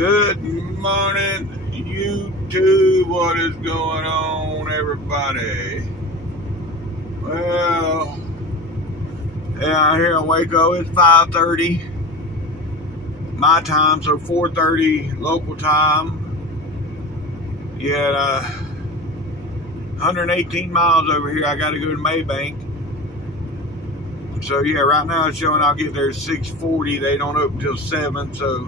Good morning, YouTube. What is going on, everybody? Well, yeah, here in Waco, it's 5:30 my time, so 4:30 local time. Yeah, 118 miles over here. I got to go to Mabank. So yeah, right now it's showing I'll get there at 6:40. They don't open till 7, so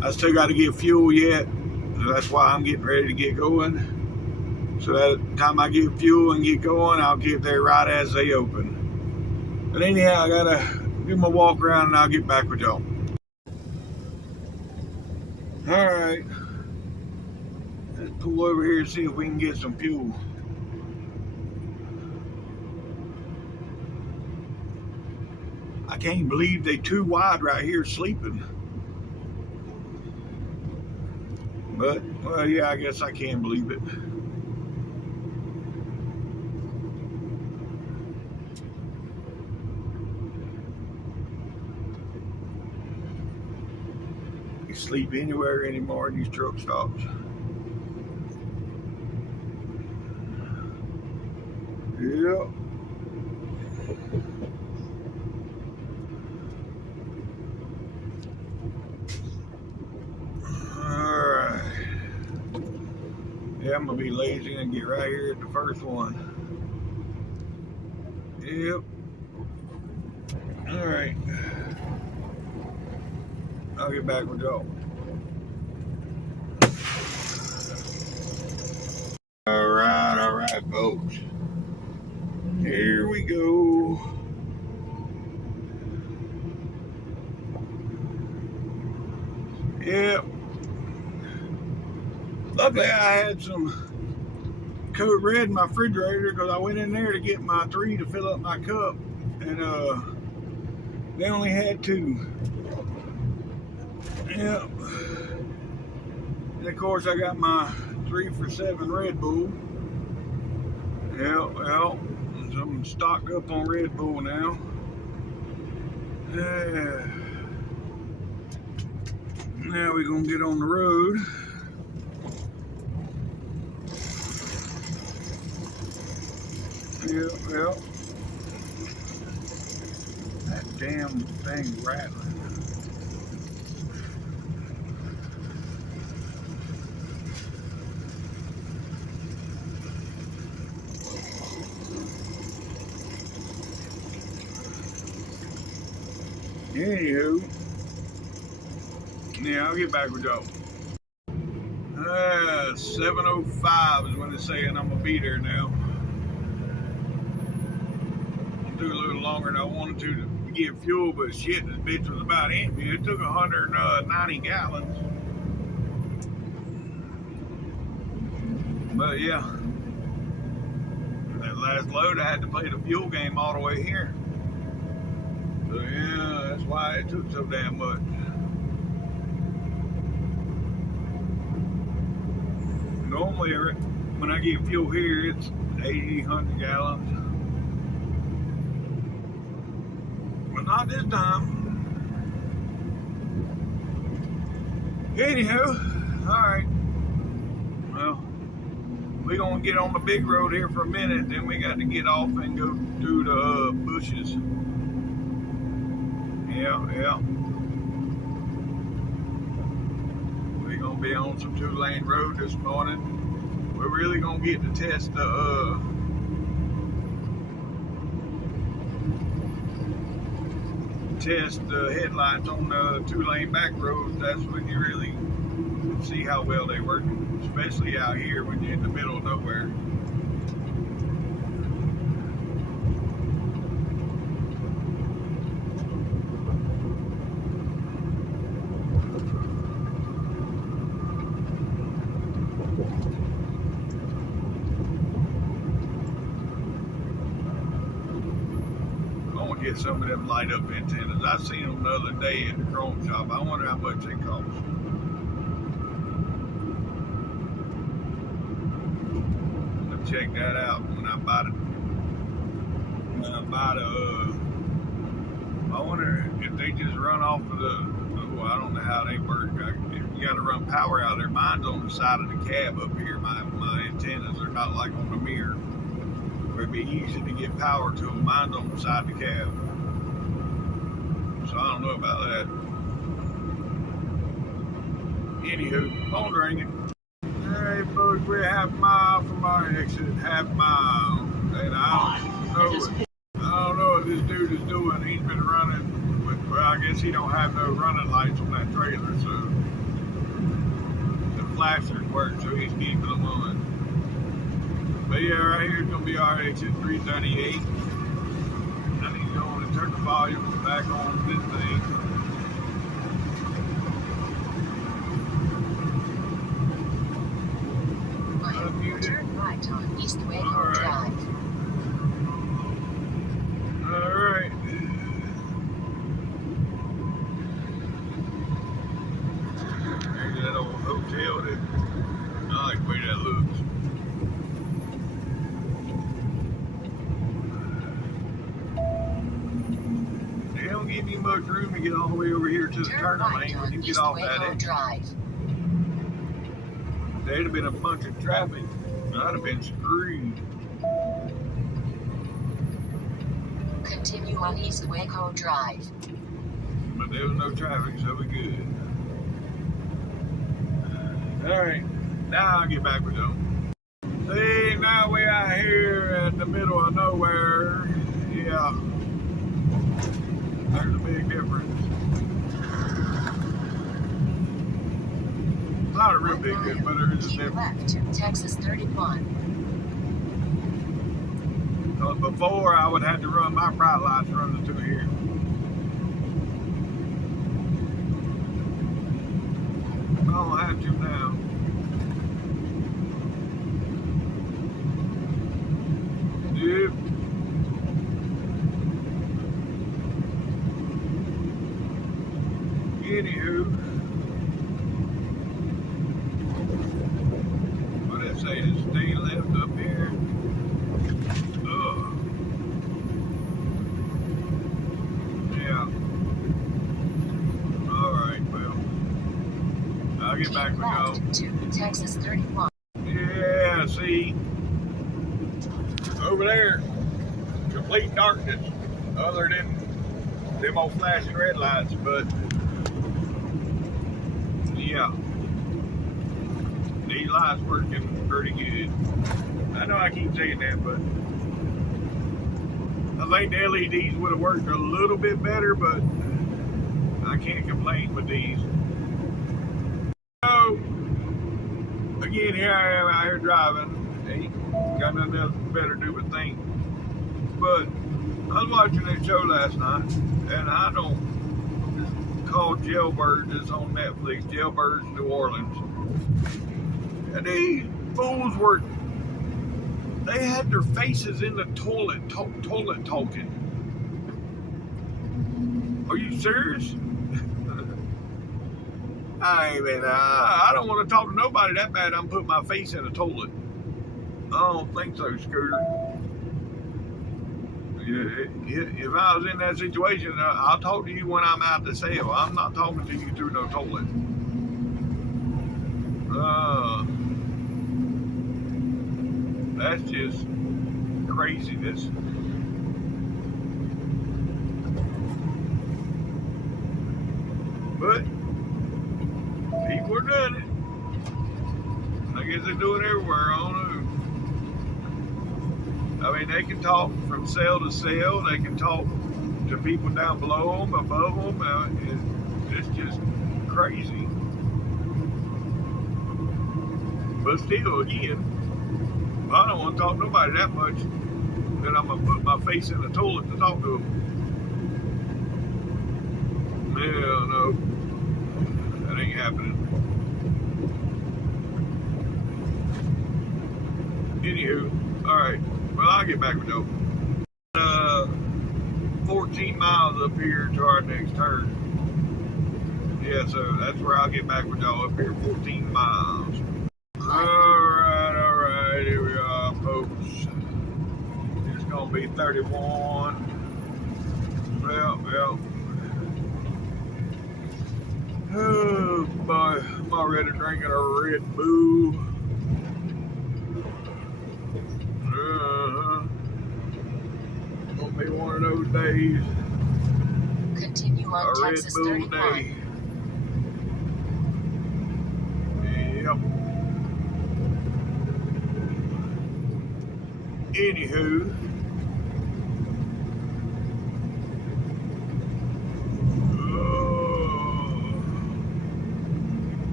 I still got to get fuel yet. So that's why I'm getting ready to get going. So that time I get fuel and get going, I'll get there right as they open. But anyhow, I gotta do my walk around and I'll get back with y'all. Alright. Let's pull over here and see if we can get some fuel. I can't believe they too wide right here sleeping. But, well, yeah, I guess I can believe it. You sleep anywhere anymore in these truck stops. Yep. Alright. Yeah, I'm gonna be lazy and get right here at the first one. Yep. Alright. I'll get back with y'all. Alright, folks. Here we go. Yep. Luckily, I had some Code Red in my refrigerator because I went in there to get my 3 to fill up my cup, and they only had 2. Yep. And of course, I got my 3 for $7 Red Bull. Yep, well, so I'm stocked up on Red Bull now. Yeah. Now we're gonna get on the road. Yep. That damn thing rattling. Anywho, yeah, I'll get back with y'all. 7:05 is when it's saying I'm gonna be there now. I'll do a little longer than I wanted to get fuel, but shit, this bitch was about empty. It took 190 gallons. But yeah, that last load I had to play the fuel game all the way here. So yeah, that's why it took so damn much. Normally, when I get fuel here, it's 80, 100 gallons. But not this time. Anywho, alright. Well, we're going to get on the big road here for a minute, then we got to get off and go through the bushes. Yeah. We're going to be on some 2-lane road this morning. We're really going to get to test the headlights on the 2-lane back roads. That's when you really see how well they work, especially out here when you're in the middle of nowhere. Get some of them light up antennas. I seen them the other day at the chrome shop. I wonder how much they cost. I'll check that out when I buy the I wonder if they just run off of the, oh, I don't know how they work. You got to run power out there. Mine's on the side of the cab up here. My antennas are not like on the mirror. It'd be easy to get power to them. Mine's on the side of the cab. So I don't know about that. Anywho, phone ringing. Hey folks, we're half a mile from our exit. Half a mile. And I don't know what this dude is doing. He's been running, but well, I guess he don't have no running lights on that trailer, so the flashers work, so he's keeping them on. But yeah, right here is gonna be our exit 338. I need to go on and turn the volume back on this thing. Turn right on East Waco Drive. Alright. There's that old hotel that I like the way that looks. They don't give you much room to get all the way over here to the turn lane when you get off that exit. There'd have been a bunch of traffic. I'd have been screwed. Continue on East Waco Drive. But there was no traffic, so we're good. Alright, now I'll get back with them. See, now we're out here at the middle of nowhere. Yeah. There's a big difference. Not a real big difference, but there is a difference. Left to Texas 31. Before, I would have to run my bright lights running through here. I don't have to now. Yep. Anywho. What did I say? Just stay left up here. Ugh. Yeah. Alright, well. I'll get back with y'all. To Texas 31. Yeah, see. Over there, complete darkness. Other than them old flashing red lights, but yeah. These lights working pretty good. I know I keep saying that, but I think the LEDs would have worked a little bit better, but I can't complain with these. So, again, here I am out here driving. Ain't got nothing else better to do but think. But I was watching that show last night, and I don't. It's called Jailbirds. It's on Netflix. Jailbirds New Orleans. And these fools were. They had their faces in the toilet talking. Are you serious? I don't want to talk to nobody that bad. I'm putting my face in a toilet. I don't think so, Scooter. If I was in that situation, I'll talk to you when I'm out to sale. I'm not talking to you through no toilet. That's just craziness. But people are doing it. I guess they do it everywhere. I don't know. I mean, they can talk from cell to cell. They can talk to people down below them, above them. It's just crazy. But still, again, I don't want to talk to nobody that much that I'm going to put my face in the toilet to talk to them. Yeah, no. That ain't happening. Anywho, alright. Well, I'll get back with you. 14 miles up here to our next turn. Yeah, so that's where I'll get back with y'all up here, 14 miles. Alright, here we are, folks. It's gonna be 31. Well, Oh boy, I'm already drinking a Red Bull. Gonna be one of those days. Continue A on Red Texas Bull 31. day. Yep. Anywho.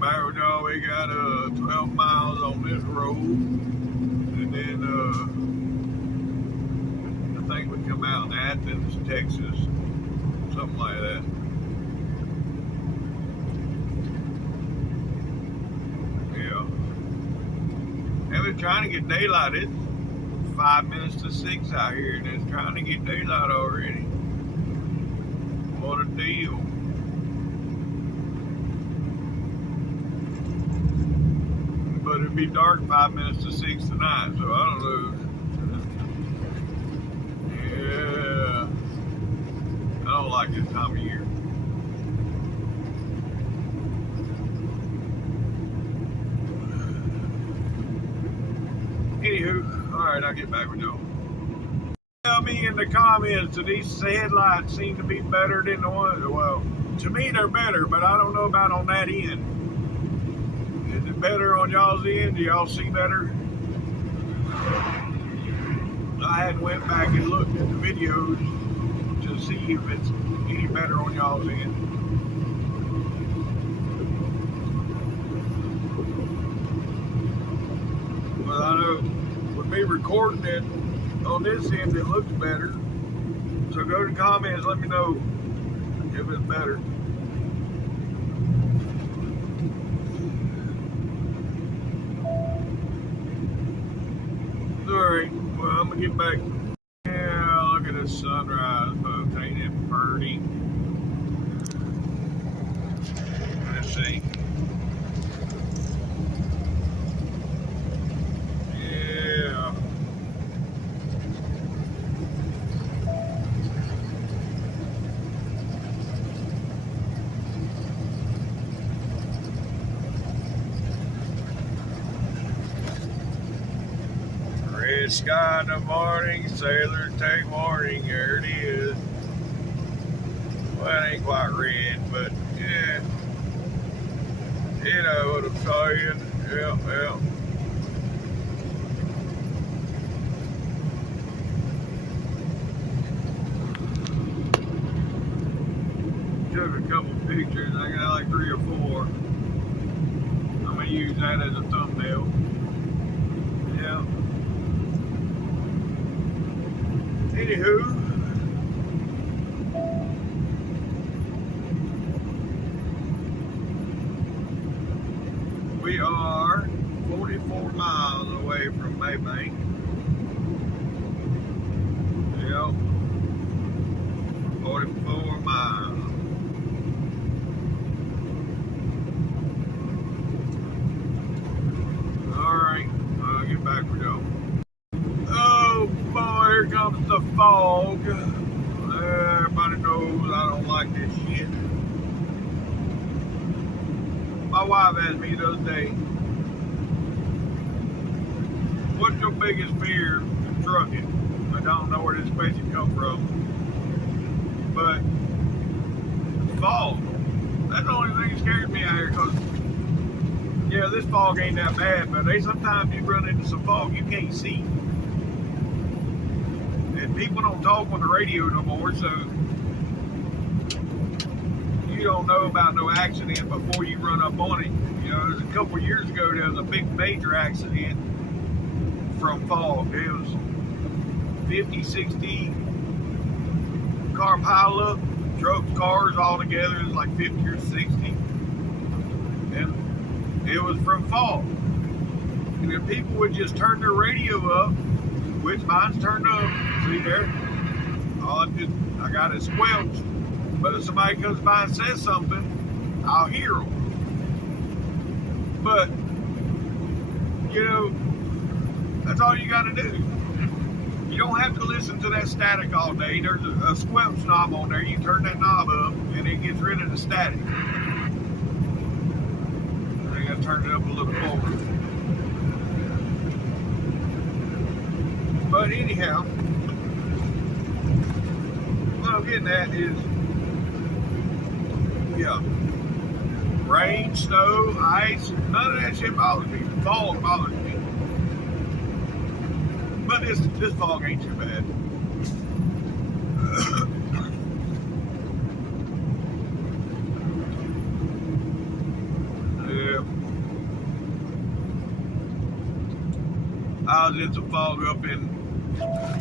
Back now we got 12 miles on this road, and then I think we come out in Athens, Texas, something like that. Yeah. And we're trying to get daylight. It's 5 minutes to 6 out here, and it's trying to get daylight already. What a deal. But it'd be dark 5 minutes to 6 tonight, so I don't know. Yeah. I don't like this time of year. Anywho, alright, I'll get back with y'all. Tell me in the comments, do these headlights seem to be better than the ones? Well, to me they're better, but I don't know about on that end. Is it better on y'all's end? Do y'all see better? I hadn't went back and looked at the videos to see if it's any better on y'all's end. But I know with me recording it on this end, it looks better. So go to the comments, let me know if it's better. Alright, well, I'm gonna get back. Yeah, look at the sunrise, folks. Ain't it pretty? Let's see. Yeah. Red sky in the morning, sailors take warning, there it is. Well, it ain't quite red, but yeah. You know what I'm saying? Yeah. Took a couple pictures, I got like 3 or 4. I'm gonna use that as a thumbnail. Yeah. Anywho, we are 44 miles away from Mabank. Yep. 44 miles. Alright, I'll get back with y'all. Oh boy, here comes the fog. Everybody knows I don't like this shit. My wife asked me the other day, what's your biggest fear in trucking? I don't know where this question comes from. But fog. That's the only thing that scares me out here, because yeah, this fog ain't that bad, but sometimes you run into some fog you can't see. And people don't talk on the radio no more, so you don't know about no accident before you run up on it. You know, there's a couple of years ago, there was a big major accident from fog. It was 50, 60 car pileup, trucks, cars all together. It was like 50 or 60. And it was from fog. And if people would just turn their radio up, which mine's turned up, see there? I got it squelched. But if somebody comes by and says something, I'll hear them. But, you know, that's all you got to do. You don't have to listen to that static all day. There's a squelch knob on there. You turn that knob up and it gets rid of the static. I gotta turn it up a little more. But anyhow, what I'm getting at is, yeah, rain, snow, ice, none of that shit bothers me. Fog bothers me. But this fog ain't too bad. Yeah. I was in some fog up in,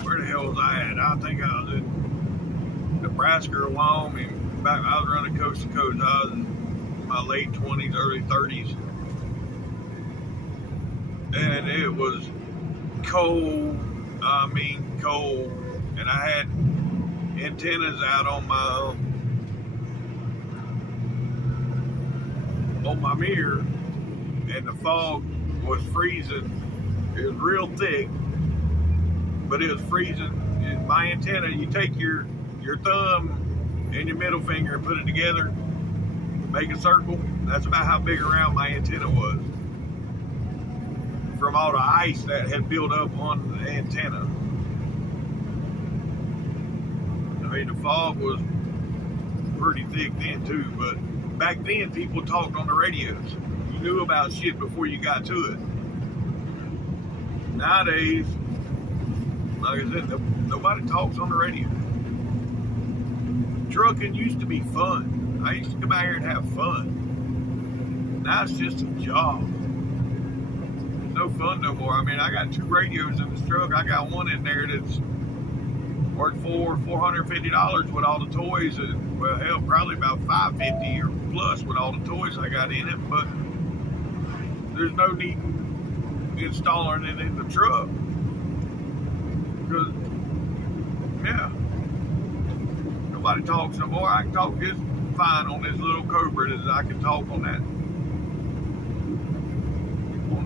where the hell was I at? I think I was in Nebraska or Wyoming. Back, I was running coast to coast. I was in my late 20s, early 30s. And it was cold. I mean cold. And I had antennas out on my mirror, and the fog was freezing. It was real thick, but it was freezing. And my antenna, you take your thumb and your middle finger and put it together, make a circle. That's about how big around my antenna was, from all the ice that had built up on the antenna. I mean, the fog was pretty thick then too, but back then people talked on the radios. You knew about shit before you got to it. Nowadays, like I said, nobody talks on the radio. Trucking used to be fun. I used to come out here and have fun. Now it's just a job. It's no fun no more. I mean, I got 2 radios in this truck. I got one in there that's worth $450 with all the toys, and well, hell, probably about $550 or plus with all the toys I got in it. But there's no need in installing it in the truck, because yeah, nobody talks no more. I can talk just fine on this little Cobra as I can talk on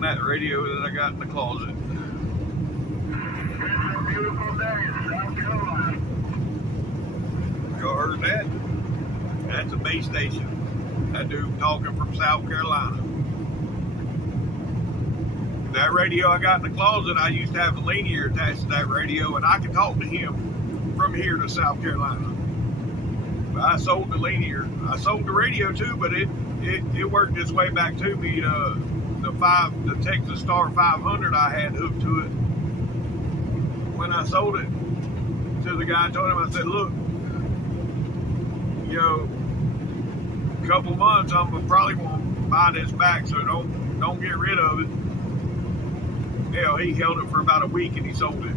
that radio that I got in the closet. Beautiful day in South Carolina. Y'all heard that? That's a base station. That dude talking from South Carolina. That radio I got in the closet, I used to have a linear attached to that radio, and I could talk to him from here to South Carolina. But I sold the linear. I sold the radio too, but it worked its way back to me. The Texas Star 500 I had hooked to it. When I sold it to the guy, I told him, I said, look, you know, a couple months I'm probably gonna buy this back, so don't get rid of it. Hell, he held it for about a week and he sold it.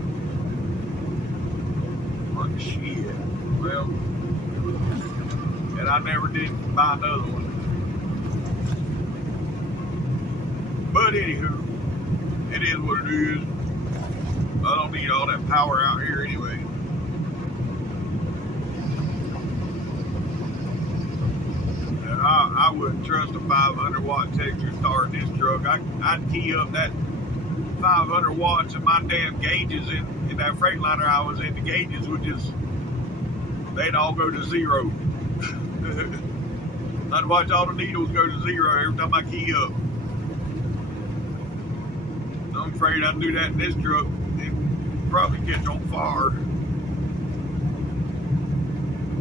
What shit. Well, and I never did buy another one. But anywho, it is what it is. I don't need all that power out here anyway. And I wouldn't trust a 500 watt Texas Star in this truck. I'd key up that 500 watts and my damn gauges in that Freightliner I was in. The gauges would just, they'd all go to zero. I'd watch all the needles go to zero every time I key up. I'm afraid I'd do that in this truck. It'd probably catch on fire.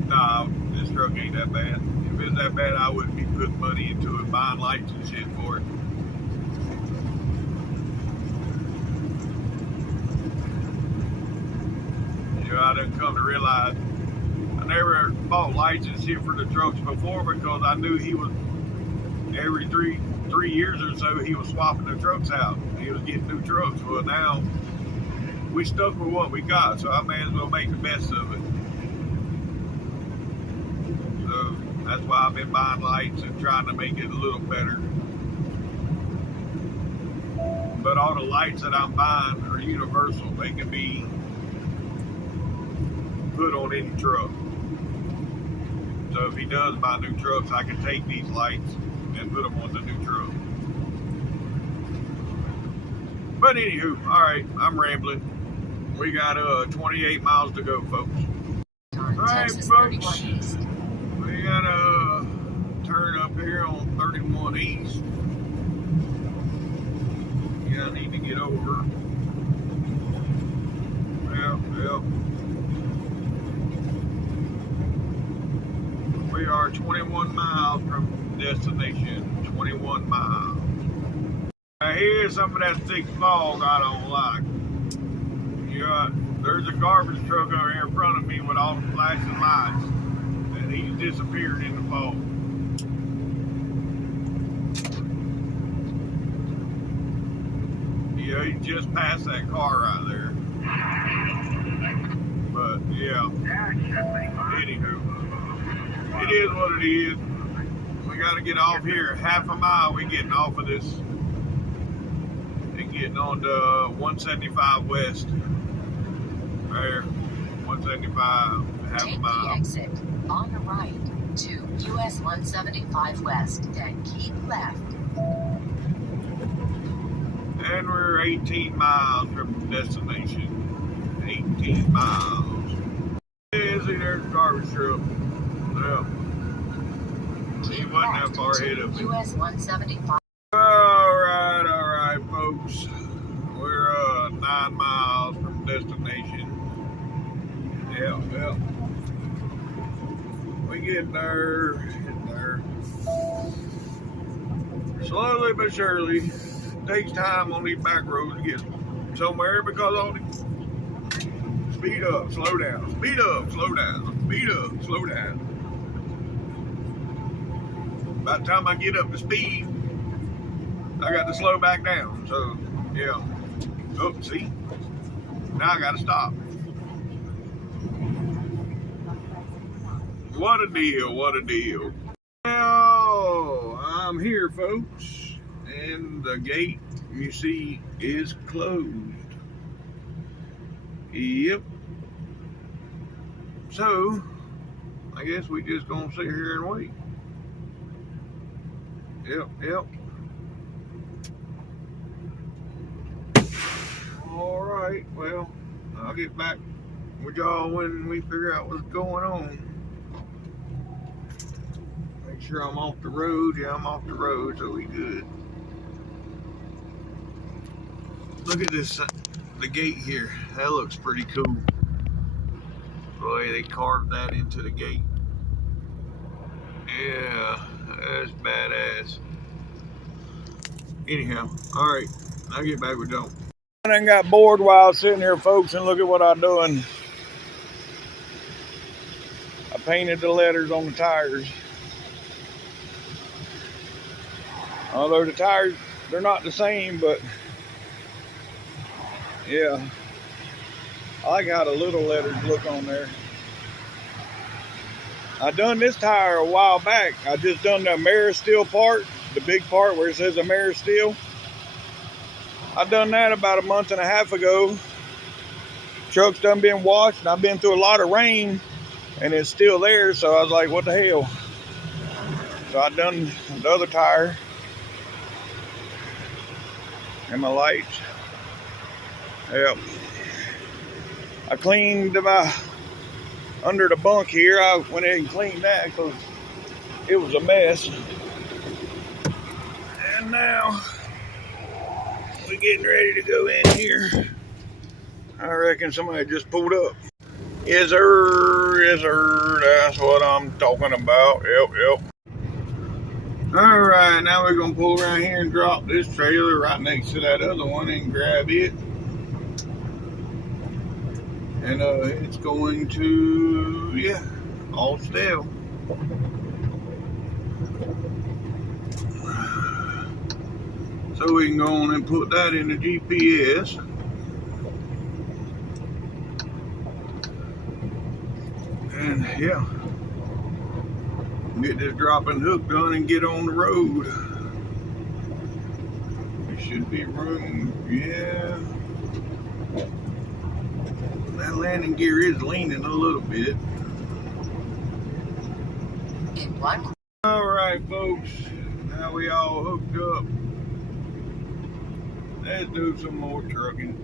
Nah, this truck ain't that bad. If it's that bad, I wouldn't be putting money into it, buying lights and shit for it. You know, I done come to realize I never bought lights and shit for the trucks before, because I knew he was, every three years or so, he was swapping the trucks out. He was getting new trucks. Well, now we stuck with what we got, so I may as well make the best of it. So that's why I've been buying lights and trying to make it a little better. But all the lights that I'm buying are universal. They can be put on any truck. So if he does buy new trucks, I can take these lights and put them on the new truck. But anywho, alright, I'm rambling. We got 28 miles to go, folks. Alright, Texas folks. 31 East. We gotta turn up here on 31 East. Yeah, I need to get over. Yep. We are 21 miles from destination. 21 miles. Now here's some of that thick fog I don't like. Yeah, there's a garbage truck over here in front of me with all the flashing lights, and he's disappeared in the fog. Yeah, he just passed that car right there. But yeah, anywho, it is what it is. We got to get off here. Half a mile, we getting off of this. And getting on to 175 West. There, 175, half a Take mile. the exit on the right to US 175 West, then keep left. And we're 18 miles from destination. 18 miles. Yeah, see, there's a garbage truck. Yeah. He Keep wasn't that left far ahead to of me. US 175. Alright, folks. We're 9 miles from destination. Yeah. We get there. Slowly but surely. Takes time on these back roads to get somewhere because all the speed up, slow down, speed up, slow down, speed up, slow down. By the time I get up to speed, I got to slow back down. So, yeah. Oh, see? Now I got to stop. What a deal. Now, I'm here, folks. And the gate, you see, is closed. Yep. So, I guess we just gonna sit here and wait. Yep. Alright, well, I'll get back with y'all when we figure out what's going on. Make sure I'm off the road. Yeah, I'm off the road, so we good. Look at this, the gate here. That looks pretty cool. Boy, they carved that into the gate. Yeah, that's badass. Anyhow, alright, I'll get back with y'all. I done got bored while I was sitting here, folks, and look at what I'm doing. I painted the letters on the tires. Although the tires, they're not the same, but yeah, I like how the little letters look on there. I done this tire a while back. I just done the Ameristeel part, the big part where it says Ameristeel. I done that about a month and a half ago. Truck's done been washed, and I've been through a lot of rain, and it's still there. So I was like, what the hell? So I done the other tire and my lights. Yep. I cleaned my under the bunk here. I went in and cleaned that because it was a mess. And now we're getting ready to go in here. I reckon somebody just pulled up. Yes, sir. That's what I'm talking about. Yep. All right, now we're gonna pull around here and drop this trailer right next to that other one and grab it. And it's going to, yeah, all stale. So we can go on and put that in the GPS. And yeah, get this dropping hook done and get on the road. There should be room, yeah. That landing gear is leaning a little bit. In one. Alright, folks, now we all hooked up. Let's do some more trucking.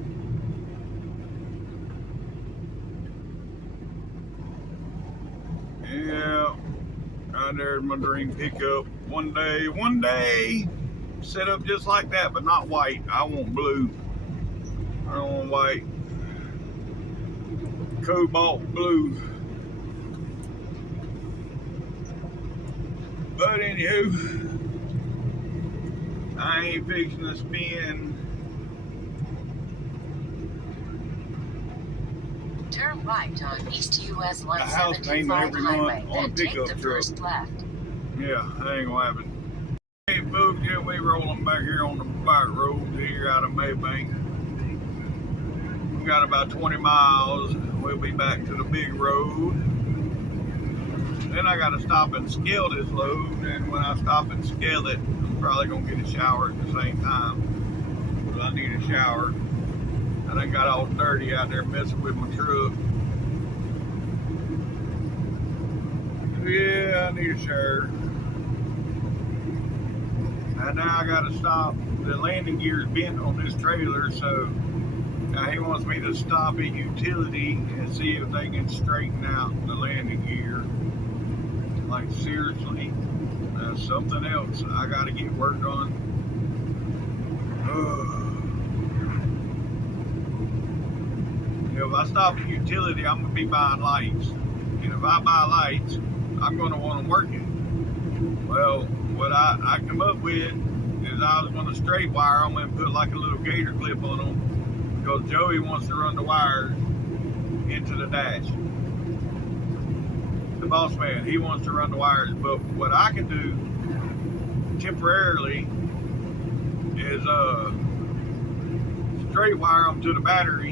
there's my dream pickup. One day, set up just like that, but not white. I want blue. I don't want white. Cobalt blue. But anywho, I ain't fixing to spin. Turn right on East US A house payment 175 every highway, month on a then take pickup the truck. first left. Yeah, that ain't gonna happen. Hey folks, yeah, we rolling back here on the back road here out of Mabank. We got about 20 miles. We'll be back to the big road. Then I gotta stop and scale this load, and when I stop and scale it, I'm probably gonna get a shower at the same time. Because I need a shower. I done got all dirty out there messing with my truck. Yeah, I need a shower. And now I gotta stop. The landing gear is bent on this trailer, so now he wants me to stop at utility and see if they can straighten out the landing gear. Like seriously, that's something else I gotta get work on. You know, if I stop at utility, I'm gonna be buying lights. And if I buy lights, I'm gonna want them working. Well, what I come up with is I was gonna straight wire them and put like a little gator clip on them, because Joey wants to run the wires into the dash. The boss man, he wants to run the wires, but what I can do temporarily is straight wire them to the battery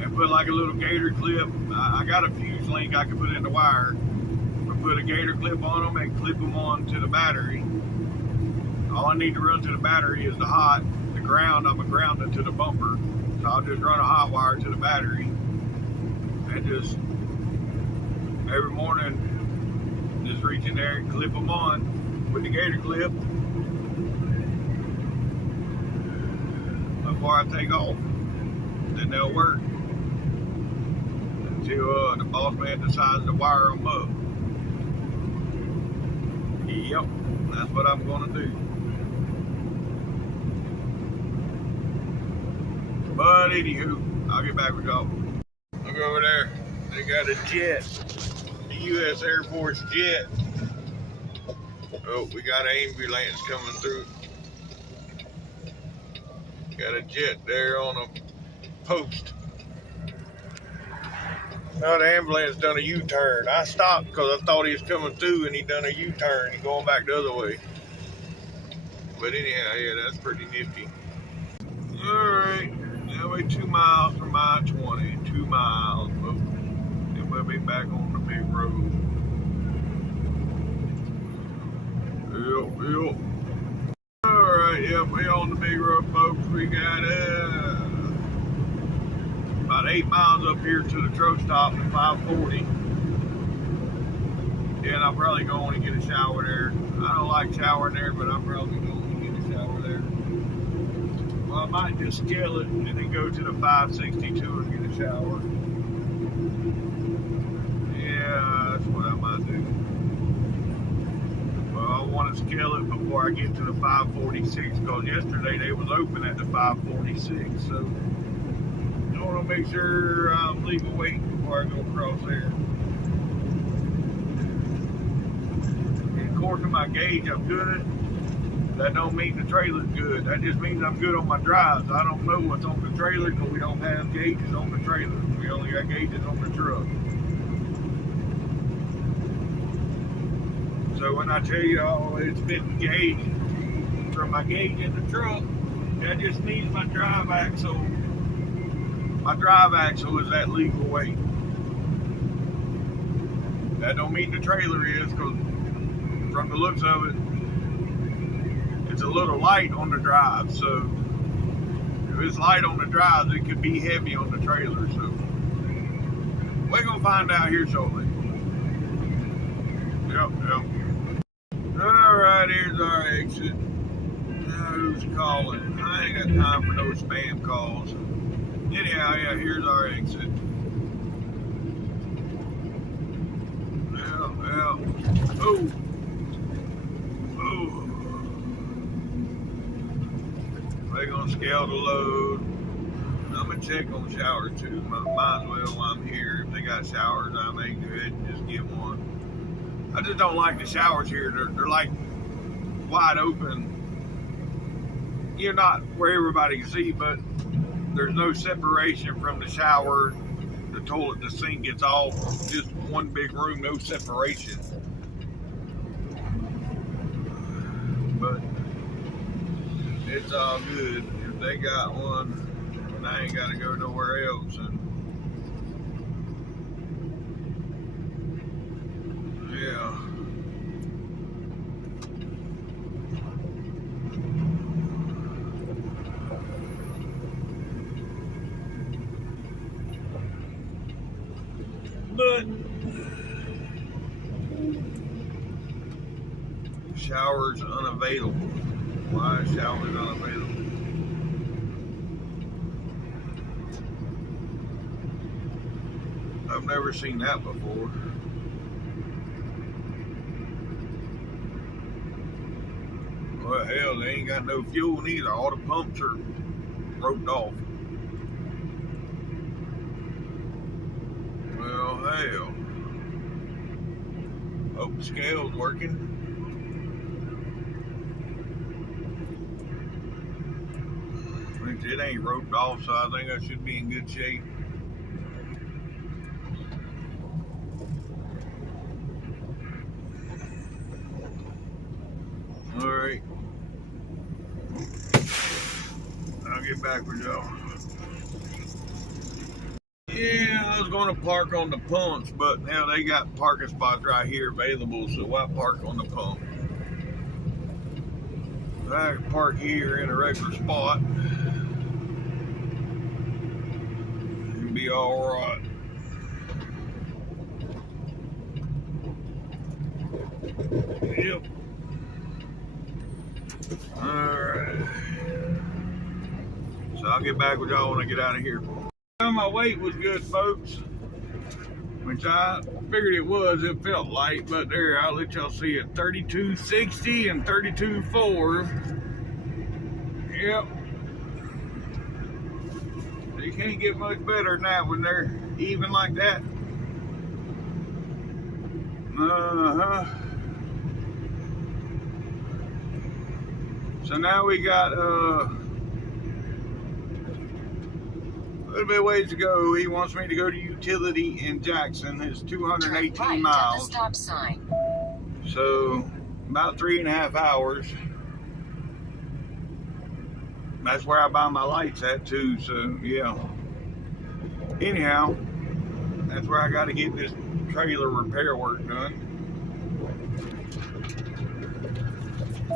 and put like a little gator clip. I got a fuse link I can put in the wire, but put a gator clip on them and clip them on to the battery. All I need to run to the battery is the ground. I'm a grounded to the bumper, so I'll just run a hot wire to the battery and just every morning just reach in there and clip them on with the gator clip before I take off. Then they'll work until the boss man decides to wire them up. Yep, that's what I'm gonna do. But anywho, I'll get back with y'all. Look over there. They got a jet. The U.S. Air Force jet. Oh, we got an ambulance coming through. Got a jet there on a post. Now the ambulance done a U-turn. I stopped because I thought he was coming through and he done a U-turn and going back the other way. But anyhow, yeah, that's pretty nifty. Alright, now we're 2 miles from I-20. 2 miles, folks. And we'll be back on the big road. Yep. Alright, yep, we on the big road, folks. We got about 8 miles up here to the truck stop at 540. And I'm probably going to get a shower there. I don't like showering there, but I'm probably going to get a shower there. Well, I might just scale it and then go to the 562 and get a shower. Yeah, that's what I might do. Well, I want to scale it before I get to the 546, because yesterday they was open at the 546, so I want to make sure I'm legal weight before I go across there. And according to my gauge, I'm good. That don't mean the trailer's good. That just means I'm good on my drives. I don't know what's on the trailer because we don't have gauges on the trailer. We only got gauges on the truck. So when I tell you, oh, it's been gauged from my gauge in the truck, that just means my drive axle. My drive axle is at legal weight. That don't mean the trailer is, because from the looks of it, it's a little light on the drive. So if it's light on the drive, it could be heavy on the trailer. So we're gonna find out here shortly. Yep. All right, here's our exit. Now who's calling? I ain't got time for no spam calls. Anyhow, yeah, here's our exit. Yeah. Yeah. Oh. Oh. They're gonna scale the load. I'm gonna check on showers too. Might as well while I'm here. If they got showers, I may go ahead and just get one. I just don't like the showers here. They're like wide open. You're not where everybody can see, but there's no separation from the shower, the toilet, the sink. It's all just one big room, no separation. But it's all good. If they got one, and I ain't got to go nowhere else. And yeah. But showers unavailable. Why is showers unavailable? I've never seen that before. Well, hell, they ain't got no fuel neither. All the pumps are roped off. Well, hell. Hope the scale's working. It ain't roped off, so I think I should be in good shape. Alright. I'll get back with y'all. Yeah, I was going to park on the pumps, but hell, they got parking spots right here available, so why park on the pump? I can park here in a regular spot and be all right. Yep. Alright. So I'll get back with y'all when I get out of here. My weight was good, folks, which I figured it was. It felt light, but there, I'll let y'all see it. 32.60 and 32.4. Yep. You can't get much better than that when they're even like that. So now we got a little bit of ways to go. He wants me to go to utility in Jackson. It's 218 right miles. At the stop sign. So about 3.5 hours. That's where I buy my lights at too. So yeah. Anyhow, that's where I got to get this trailer repair work done.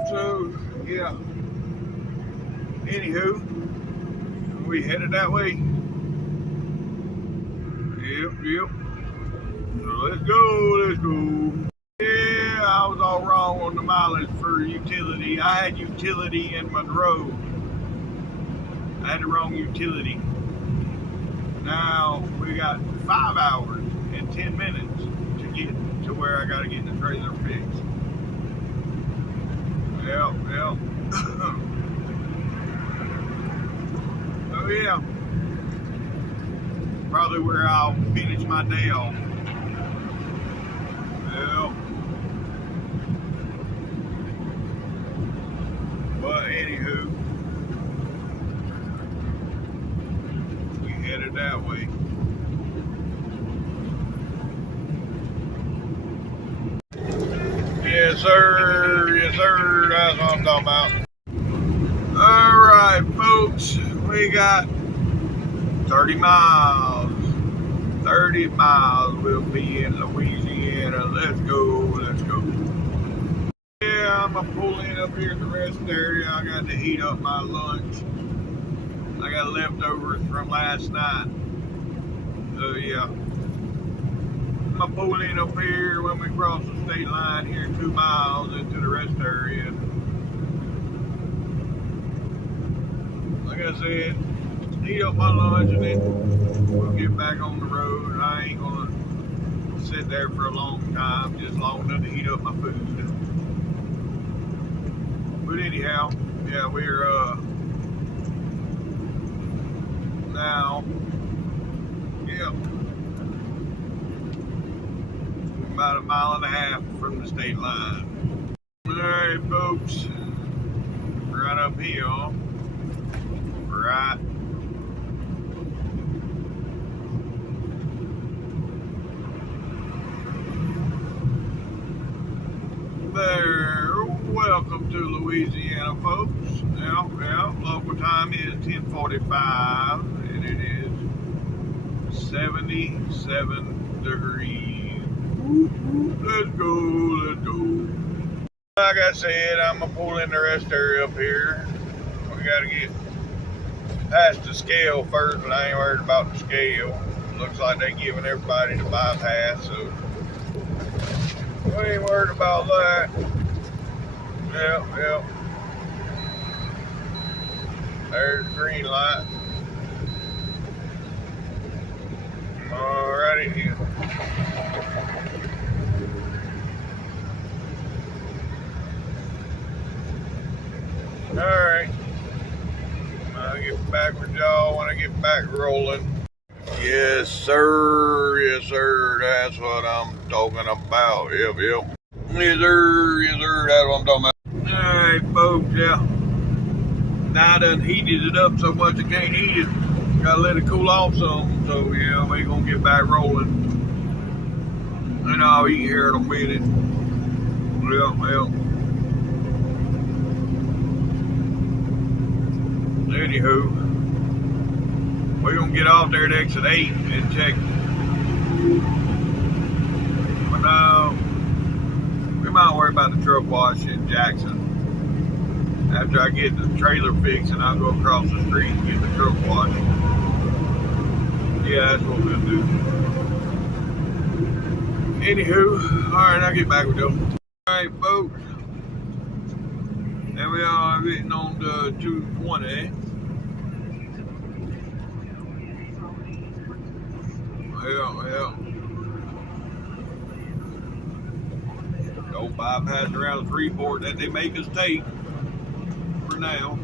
So yeah. Anywho, we headed that way. Yep. So let's go. Yeah, I was all wrong on the mileage for utility. I had utility in Monroe. I had the wrong utility. Now we got 5 hours and 10 minutes to get to where I got to get the trailer fixed. Yep. Oh yeah. Probably where I'll finish my day off. Well, but anywho, we headed that way. Yes, sir. That's what I'm talking about. All right, folks. We got 30 miles. 30 miles. We'll be in Louisiana. Let's go. Yeah, I'm gonna pull in up here at the rest area. I got to heat up my lunch. I got leftovers from last night. So yeah. I'm gonna pull in up here when we cross the state line here 2 miles into the rest area. Like I said, heat up my lunch and then we'll get back on the road. I ain't gonna sit there for a long time, just long enough to heat up my food. But anyhow, yeah, we're now, yeah, about a mile and a half from the state line. Alright, folks, right up here, right there. Welcome to Louisiana, folks. Yeah, local time is 10:45, and it is 77 degrees. Let's go. Like I said, I'm gonna pull in the rest area up here. We gotta get past the scale first, but I ain't worried about the scale. Looks like they giving everybody the bypass, so we ain't worried about that. Yep. There's the green light. Alrighty here. Alright. I'll get back with y'all when I get back rolling. Yes, sir. That's what I'm talking about. Yep. Yes, sir. That's what I'm talking about. Alright, folks, yeah. Now I done heated it up so much I can't eat it. Gotta let it cool off some. So, yeah, we gonna get back rolling. And I'll eat here in a minute. Yep. Anywho, we're gonna get off there at exit 8 and check. But no, we might worry about the truck wash in Jackson. After I get the trailer fixed, and I'll go across the street and get the truck washed. Yeah, that's what we'll do. Anywho, alright, I'll get back with you. Alright, folks. And we are getting on to 220. Yeah. Don't bypass around the Freeport that they make us take for now.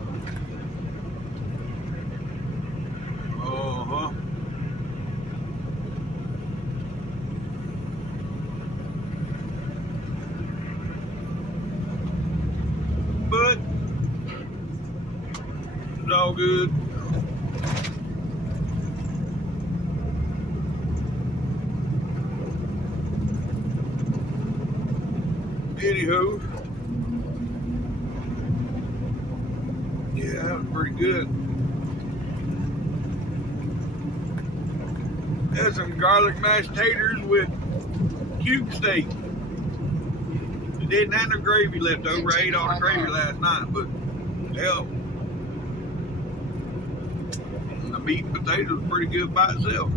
But it's all good. Anywho, yeah, that was pretty good. Had some garlic mashed taters with cube steak. It didn't have no gravy left over. I ate all the gravy last night, but hell, the meat and potatoes was pretty good by itself.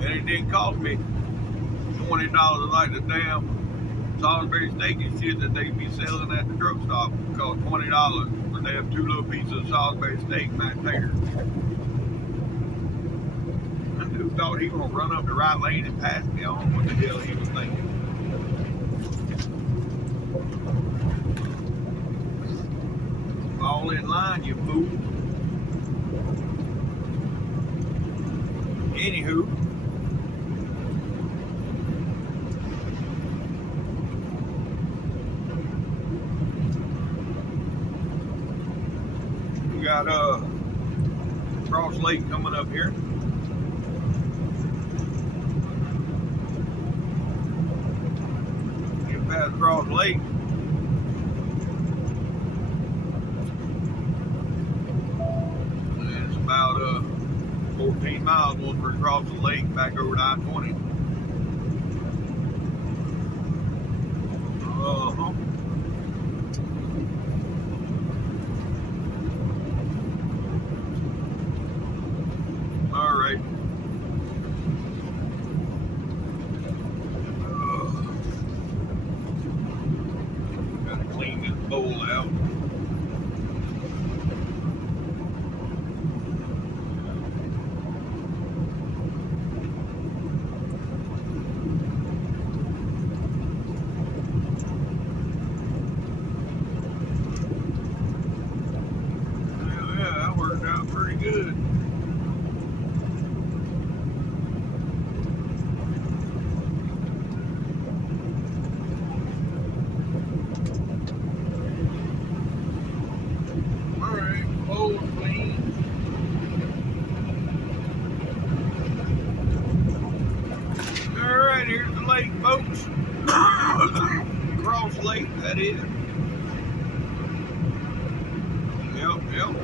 And it didn't cost me $20 like the damn Salisbury steak and shit that they be selling at the truck stop. Cost $20, but they have 2 little pieces of Salisbury steak mashed taters. And who thought he was gonna run up the right lane and pass me on? What the hell he was thinking? Fall in line, you fool. Anywho, we got Cross Lake coming up here. Get past Cross Lake. And it's about 14 miles once we cross the lake back over to I-20. All right. That is. Yep.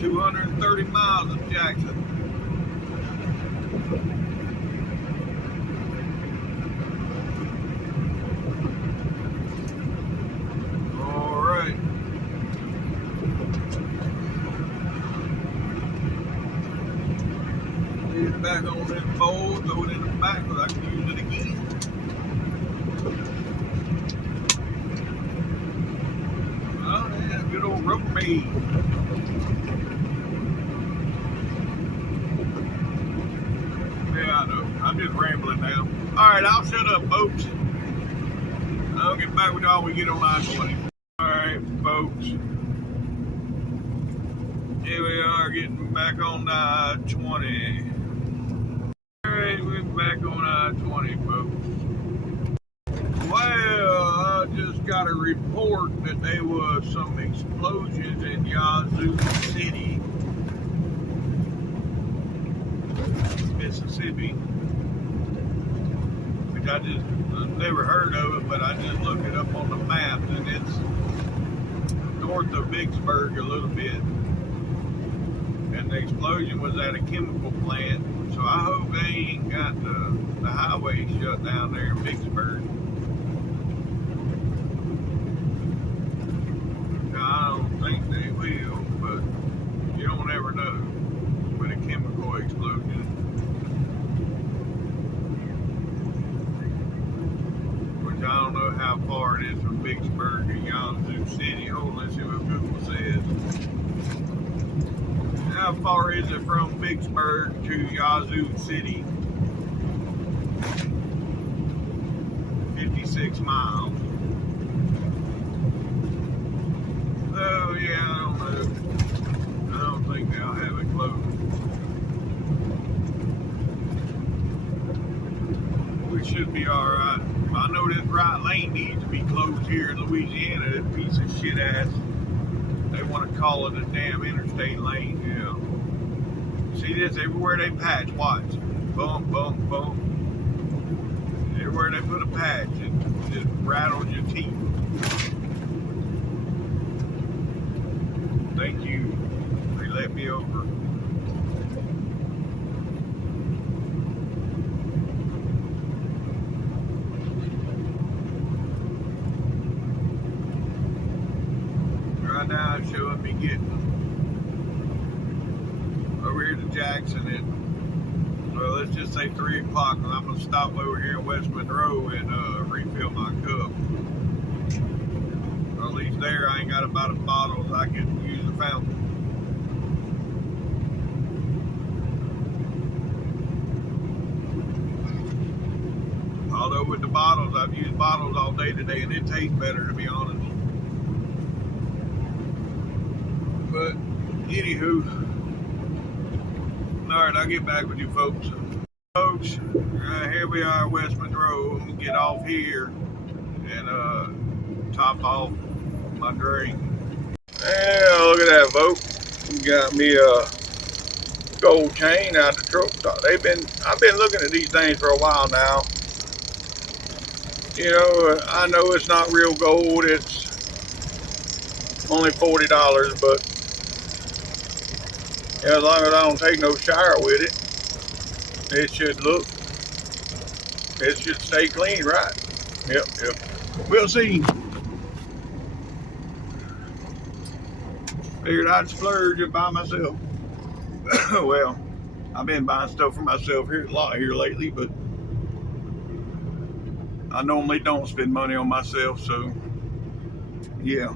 230 miles of Jackson. All right. Get it back on this bowl, throw it in the back so I can use it again. Oh, yeah, good old Rubbermaid. Yeah, I know. I'm just rambling now. All right, I'll shut up, folks. I'll get back with y'all when we get on I-20. All right, folks. Here we are getting back on I-20. All right, we're back on I-20, folks. Well, I just got a report that there was some explosions in Yazoo City, Mississippi, which I've never heard of it, but I just looked it up on the map, and it's north of Vicksburg a little bit. And the explosion was at a chemical plant, so I hope they ain't got the highway shut down there in Vicksburg. I don't think they will, but you don't ever know with a chemical explosion. Which I don't know how far it is from Vicksburg to Yazoo City. Hold on, let's see what Google says. How far is it from Vicksburg to Yazoo City? 56 miles. Oh, yeah, I don't know. I don't think they'll have it closed. We should be alright. I know this right lane needs to be closed here in Louisiana. That piece of shit ass. They want to call it a damn interstate lane, yeah. See this everywhere they patch, watch. Bump, bump, bump. Everywhere they put a patch, it just rattles your teeth. Thank you. They let me over. Right now it's showing me getting over here to Jackson at, well, let's just say 3 o'clock, and I'm going to stop over here in West Monroe and refill my cup. Well, at least there I ain't got about a bottle, so I can use the fountain. Although with the bottles, I've used bottles all day today, and it tastes better, to be honest. But, anywho, alright, I'll get back with you folks. Folks, here we are, West Monroe. I'm going to get off here and top off my drink. Yeah, look at that, folks. Got me a gold chain out the truck. I've been looking at these things for a while now. You know, I know it's not real gold. It's only $40, but yeah, as long as I don't take no shower with it, it should stay clean, right? Yep. We'll see. Figured I'd splurge and buy myself. Well, I've been buying stuff for myself here a lot here lately, but I normally don't spend money on myself, so yeah.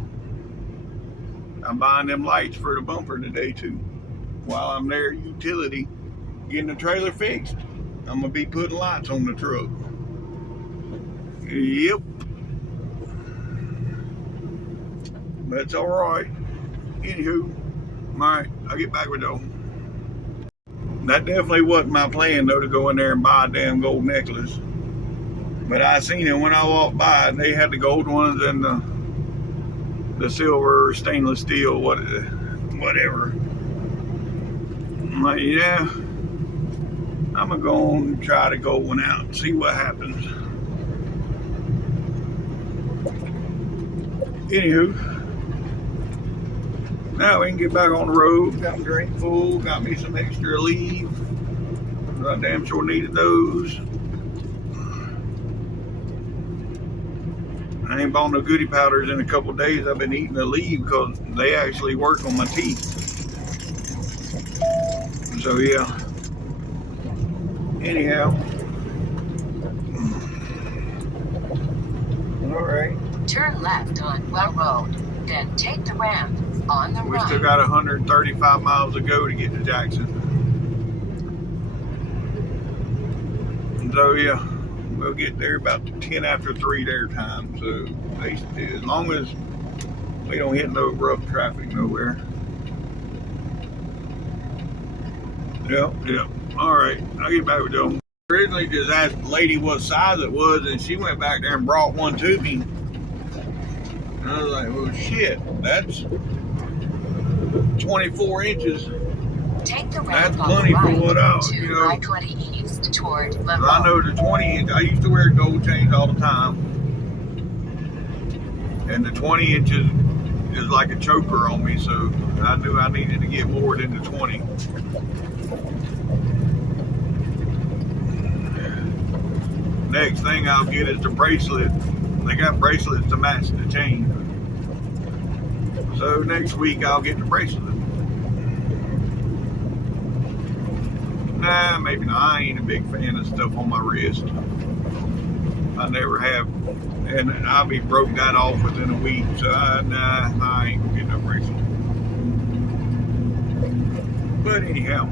I'm buying them lights for the bumper today too. While I'm there at utility getting the trailer fixed, I'm gonna be putting lights on the truck. Yep. That's alright. Anywho, alright, I'll get back with y'all. That definitely wasn't my plan though, to go in there and buy a damn gold necklace. But I seen it when I walked by, and they had the gold ones and the silver stainless steel, whatever. I'm like, yeah, I'm gonna go and try the gold one out and see what happens. Anywho, now we can get back on the road. Got my drink full, got me some extra leave. I damn sure needed those. I ain't bought no goodie powders in a couple days. I've been eating the leave because they actually work on my teeth. So yeah. Anyhow. Alright. Turn left on Well Road, then take the ramp on the We right. still got 135 miles to go to get to Jackson. So yeah, we'll get there about 10 after 3 their time. So as long as we don't hit no rough traffic nowhere. Yep. Alright, I'll get back with y'all. Originally just asked the lady what size it was, and she went back there and brought one to me. And I was like, well shit, that's 24 inches. Take the That's ramp on plenty the for right what I, to I-20 East toward I Mabank. know the 20 inch, I used to wear gold chains all the time. And the 20 inches is like a choker on me, so I knew I needed to get more than the 20. Next thing I'll get is the bracelet. They got bracelets to match the chain. So next week I'll get the bracelet. Nah, maybe not. I ain't a big fan of stuff on my wrist. I never have. And I'll be broke that off within a week. So I ain't gonna get no bracelet. But anyhow.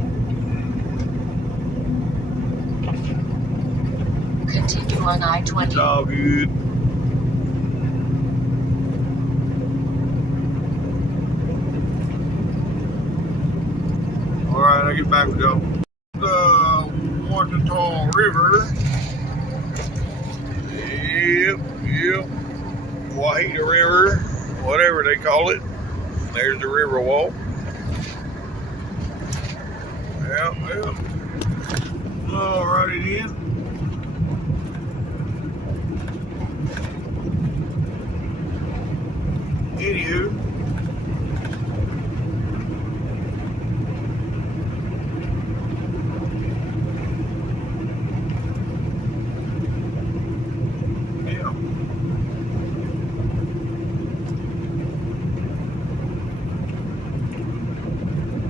Continue on It's I-20. all good. Alright, I'll get back with y'all. The Waco River. Yep. Waco River, whatever they call it. There's the river walk. Yep. Alrighty then. Anywho. Yeah.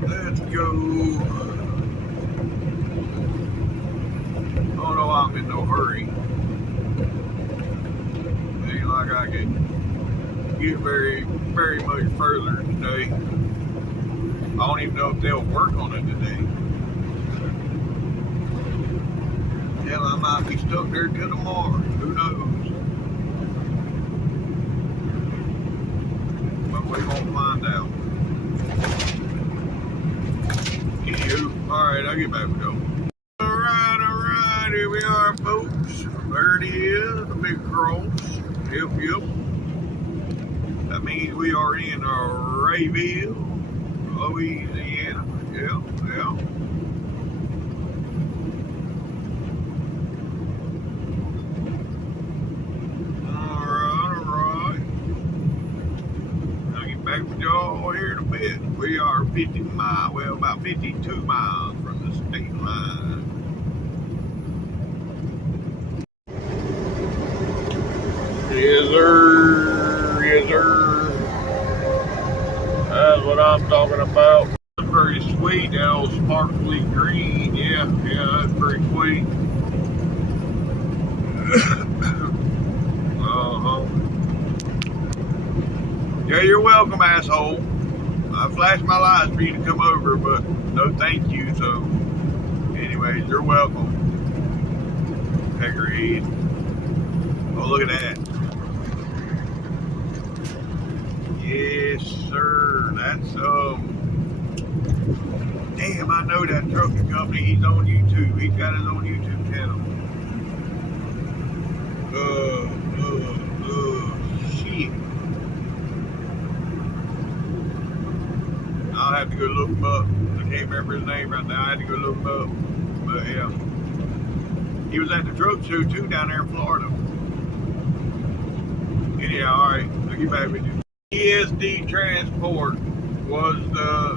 Let's go. Oh no, I'm in no hurry. Ain't like I can get very much further today. I don't even know if they'll work on it today. Hell, I might be stuck there till tomorrow. Who knows? But we won't find out. Anywho, alright, I'll get back with y'all. Alright, here we are, folks. There it is, the big cross. Yep. That means we are in Rayville, Louisiana. Yep. Alright. I'll get back with y'all here in a bit. We are 50 miles, well, about 52 miles from the state line. Yes, sir. That's what I'm talking about. That's pretty sweet, that old sparkly green. Yeah, that's pretty sweet. Yeah, you're welcome, asshole. I flashed my lights for you to come over, but no thank you, so anyways, you're welcome. Agreed. Oh, look at that. Yes, sir. That's damn, I know that trucking company. He's on YouTube. He's got his own YouTube channel. Shit. I'll have to go look him up. I can't remember his name right now. I had to go look him up. But yeah. He was at the truck show too down there in Florida. Anyhow, alright, I'll get back with you. ESD Transport was the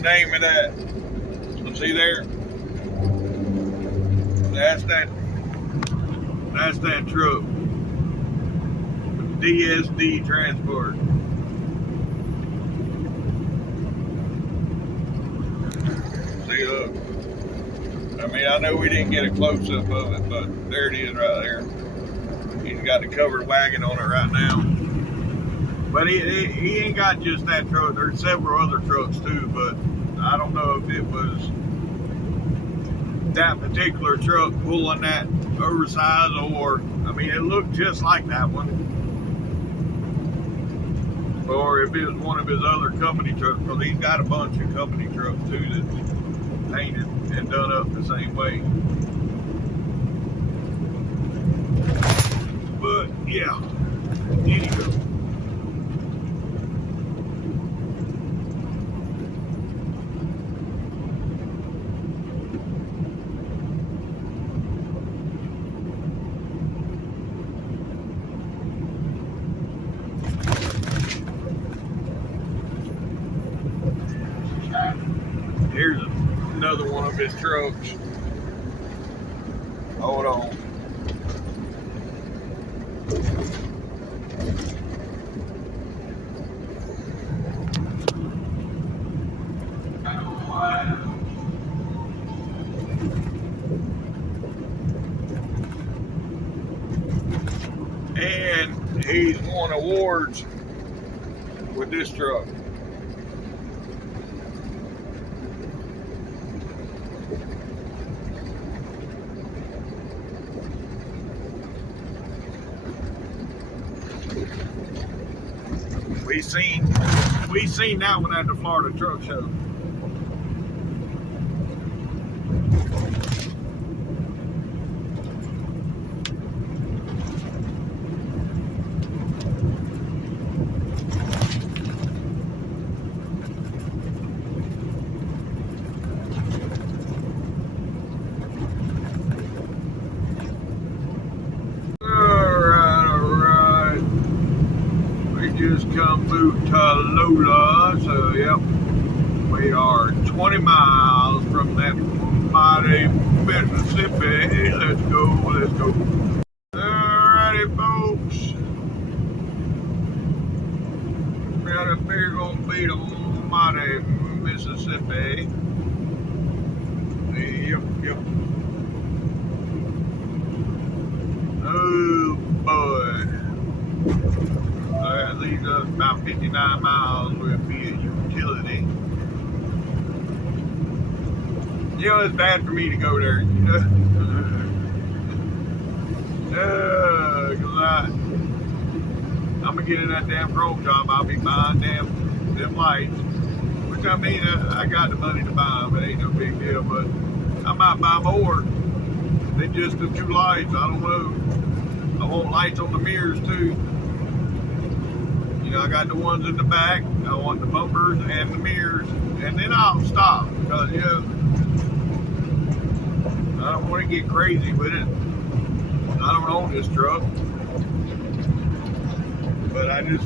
name of that. See there? That's that truck. DSD Transport. See, look. I mean, I know we didn't get a close-up of it, but there it is right there. He's got the covered wagon on it right now. But he ain't got just that truck. There's several other trucks too, but I don't know if it was that particular truck pulling that oversized or, I mean, it looked just like that one. Or if it was one of his other company trucks, because he's got a bunch of company trucks too that's painted and done up the same way. But yeah, anywho. Here's another one of his trucks. Hold on. And he's won awards with this truck. We seen that one at the Florida Truck Show. Just come through Tallulah, so yep, we are 20 miles from that mighty Mississippi. Let's go. Alrighty, folks. Right up here gonna be the mighty Mississippi. Yep. Oh boy. Leaves us about 59 miles will be a utility. You know, it's bad for me to go there. Cause I'm gonna get in that damn pro job. I'll be buying them lights. Which I mean, I got the money to buy them. It ain't no big deal. But I might buy more than just the two lights. I don't know. I want lights on the mirrors too. I got the ones in the back. I want the bumpers and the mirrors, and then I'll stop because I don't want to get crazy with it. I don't own this truck, but I just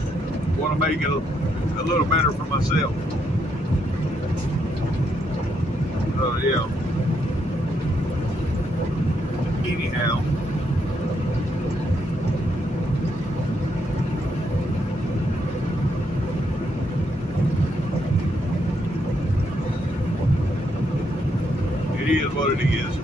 want to make it a little better for myself. So yeah. Anyhow. It is what it is.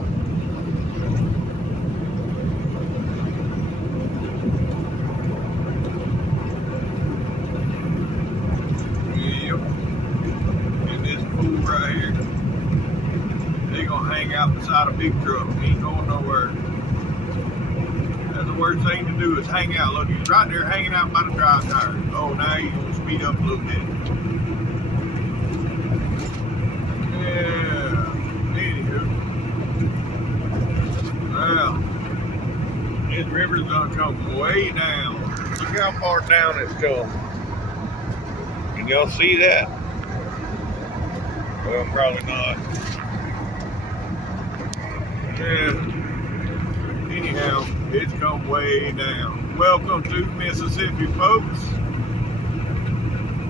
Yep. And this fool right here, they gonna hang out beside a big truck. He ain't going nowhere. That's the worst thing to do is hang out. Look, he's right there hanging out by the drive tires. Oh, now he's gonna speed up a little bit. Well, it's gonna come way down. Look how far down it's come. Can y'all see that? Well, probably not. Yeah. Anyhow, it's come way down. Welcome to Mississippi, folks.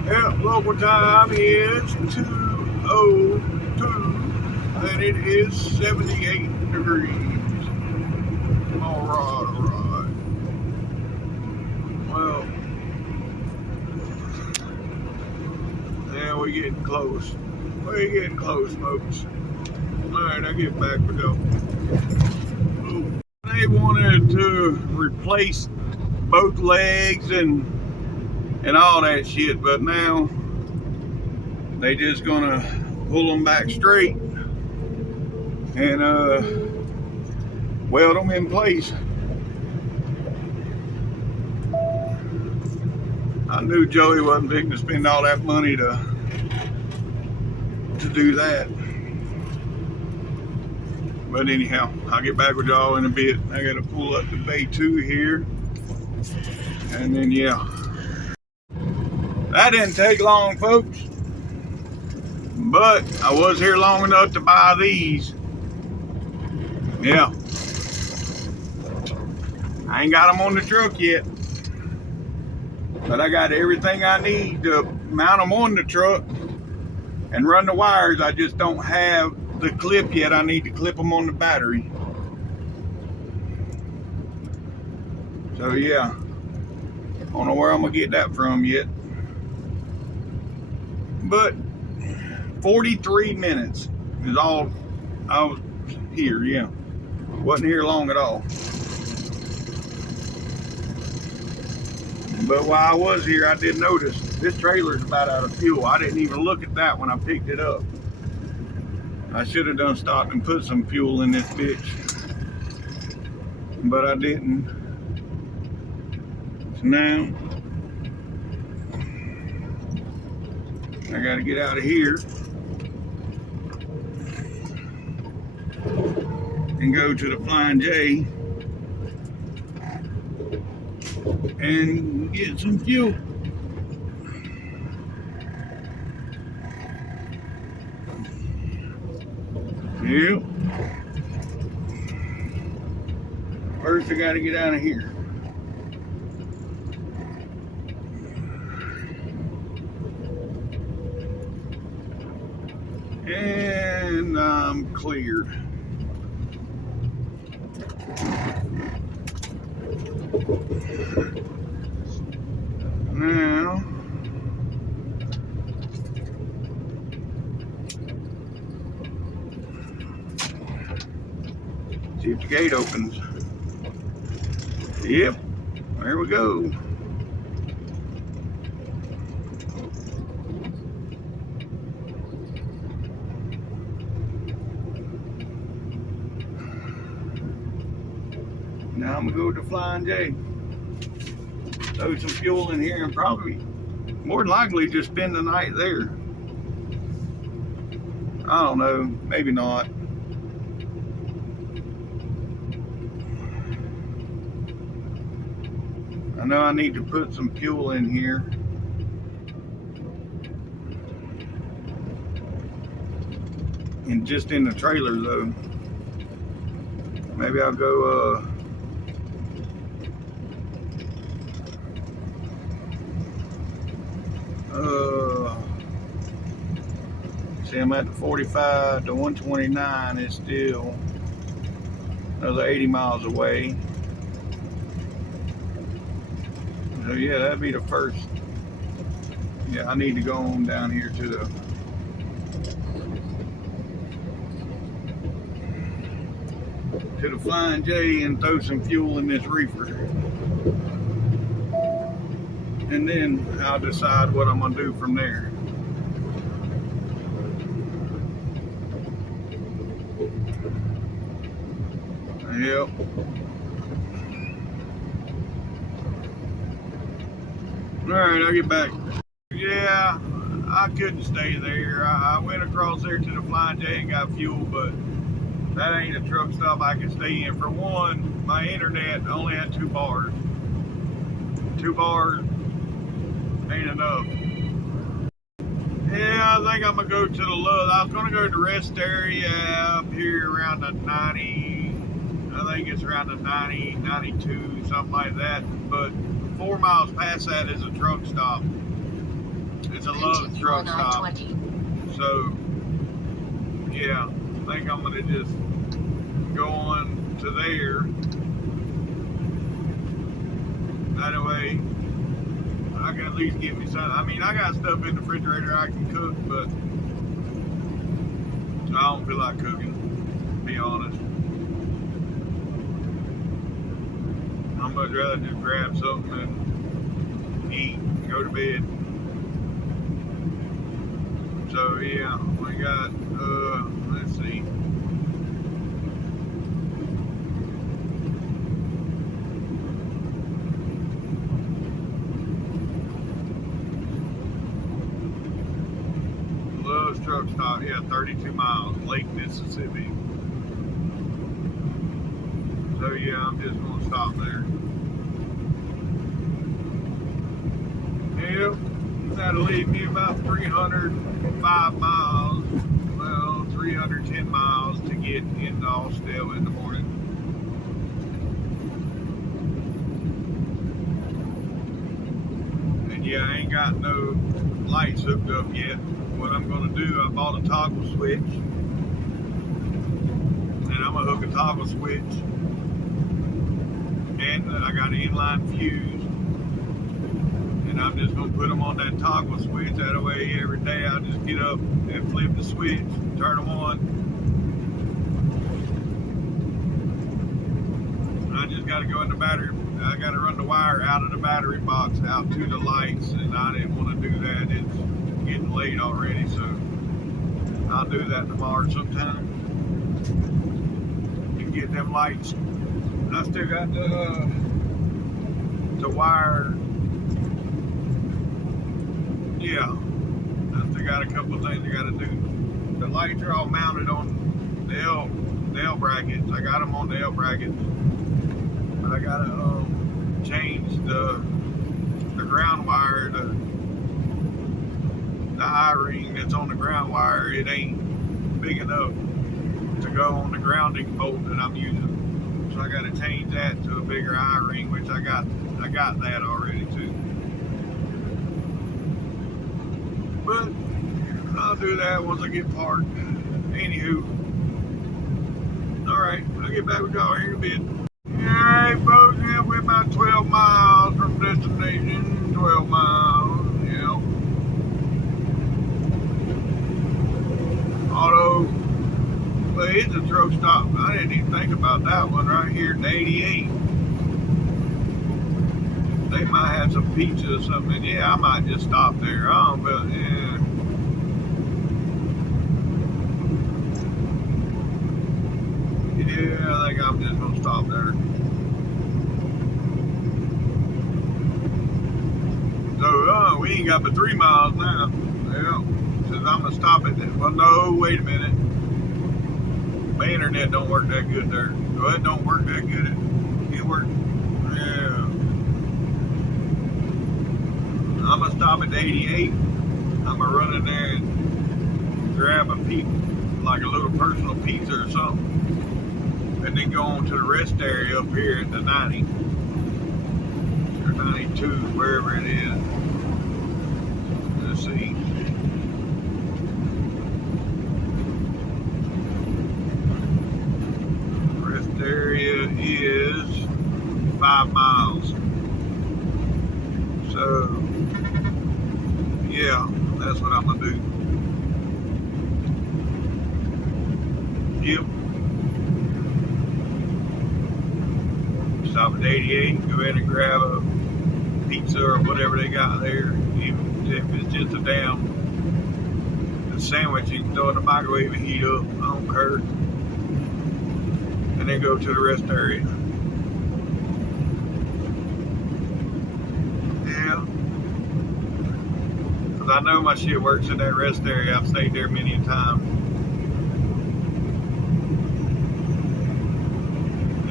Yeah, local time is 2:02, and it is 78 degrees. All right. Well, yeah, we're getting close. We're getting close, folks. All right, I get back with y'all. They wanted to replace both legs and all that shit, but now they just gonna pull them back straight and weld them in place. I knew Joey wasn't fixing to spend all that money to do that. But anyhow, I'll get back with y'all in a bit. I gotta pull up to Bay 2 here. And then, yeah. That didn't take long, folks. But I was here long enough to buy these. Yeah. I ain't got them on the truck yet. But I got everything I need to mount them on the truck and run the wires. I just don't have the clip yet. I need to clip them on the battery. So yeah, I don't know where I'm gonna get that from yet. But 43 minutes is all I was here. Yeah, wasn't here long at all. But while I was here, I did notice this trailer's about out of fuel. I didn't even look at that when I picked it up. I should have done stopped and put some fuel in this bitch, but I didn't. So now I gotta get out of here and go to the Flying J and get some fuel. Yep. First, I gotta get out of here. And I'm cleared. Now, see if the gate opens. Yep, there we go. Now I'm gonna go to Flying J. Throw some fuel in here and probably, more than likely, just spend the night there. I don't know, maybe not. I know I need to put some fuel in here. And just in the trailer though. Maybe I'll go see, I'm at the 45 to 129. It's still another 80 miles away. So yeah, that'd be the first. Yeah, I need to go on down here to the Flying J and throw some fuel in this reefer. And then I'll decide what I'm gonna do from there. Yep. Alright, I'll get back. Yeah, I couldn't stay there. I went across there to the Flying J and got fuel, but that ain't a truck stop I can stay in. For one, my internet only had 2 bars. 2 bars ain't enough. Yeah, I think I'm gonna go to the low. I was gonna go to the rest area up here around the 90. I think it's around the 90, 92, something like that. But 4 miles past that is a truck stop. It's a Love's truck stop. So, yeah, I think I'm gonna just go on to there. That way, I can at least get me something. I mean, I got stuff in the refrigerator I can cook, but I don't feel like cooking, to be honest. I'd much rather just grab something and eat and go to bed. So yeah, we got, let's see. Love's truck stop, yeah, 32 miles, Lake Mississippi. So yeah, I'm just gonna stop there. Yep, that'll leave me about 305 miles, well, 310 miles to get into Austell in the morning. And yeah, I ain't got no lights hooked up yet. What I'm gonna do, I bought a toggle switch, and I'm gonna hook a toggle switch, and I got an inline fuse, and I'm just gonna put them on that toggle switch. That way, every day I'll just get up and flip the switch, turn them on. I just gotta go in the battery. I gotta run the wire out of the battery box out to the lights, and I didn't want to do that. It's getting late already, so I'll do that tomorrow sometime and get them lights. I still got to wire. Yeah, I still got a couple of things I got to do. The lights are all mounted on the L brackets. I got them on the L brackets, but I got to change the ground wire. The I-ring that's on the ground wire, it ain't big enough to go on the grounding bolt that I'm using. So I got to change that to a bigger I-ring, which I got that already too. But I'll do that once I get parked. Anywho, all right, I'll get back with y'all here in a bit. All right, folks, yeah, we're about 12 miles from destination. 12 miles, yeah. Auto, well, it's a truck stop. I didn't even think about that one right here at 88. They might have some pizza or something. Yeah, I might just stop there. I don't know, yeah. Yeah, I think I'm just gonna stop there. So, we ain't got but 3 miles now. Yeah. Says I'm gonna stop it. Well, no, wait a minute. My internet don't work that good there. So it don't work that good. It works. Yeah. I'm gonna stop at 88. I'm gonna run in there and grab a pizza, like a little personal pizza or something, and then go on to the rest area up here at the 90 or 92, wherever it is. Let's see. Rest area is 5 miles. So, yeah, that's what I'm gonna do. Yep. Stop at 88, go ahead and grab a pizza or whatever they got there. Even if it's just a sandwich, you can throw it in the microwave and heat up. I don't care. And then go to the rest area. Yeah. Because I know my shit works in that rest area. I've stayed there many a time.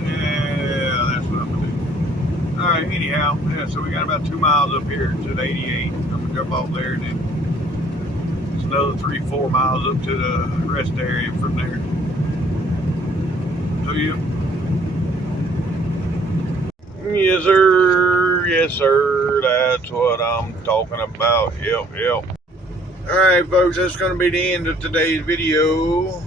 Yeah. anyhow, yeah, so we got about 2 miles up here to the 88. I'm gonna jump off there, and then it's another 3-4 miles up to the rest area from there. So yes sir, that's what I'm talking about. Yep. Alright folks, that's gonna be the end of today's video.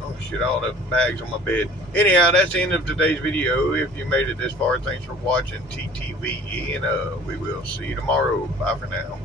Oh shit, all the bags on my bed. Anyhow, that's the end of today's video. If you made it this far, thanks for watching TTV, and we will see you tomorrow. Bye for now.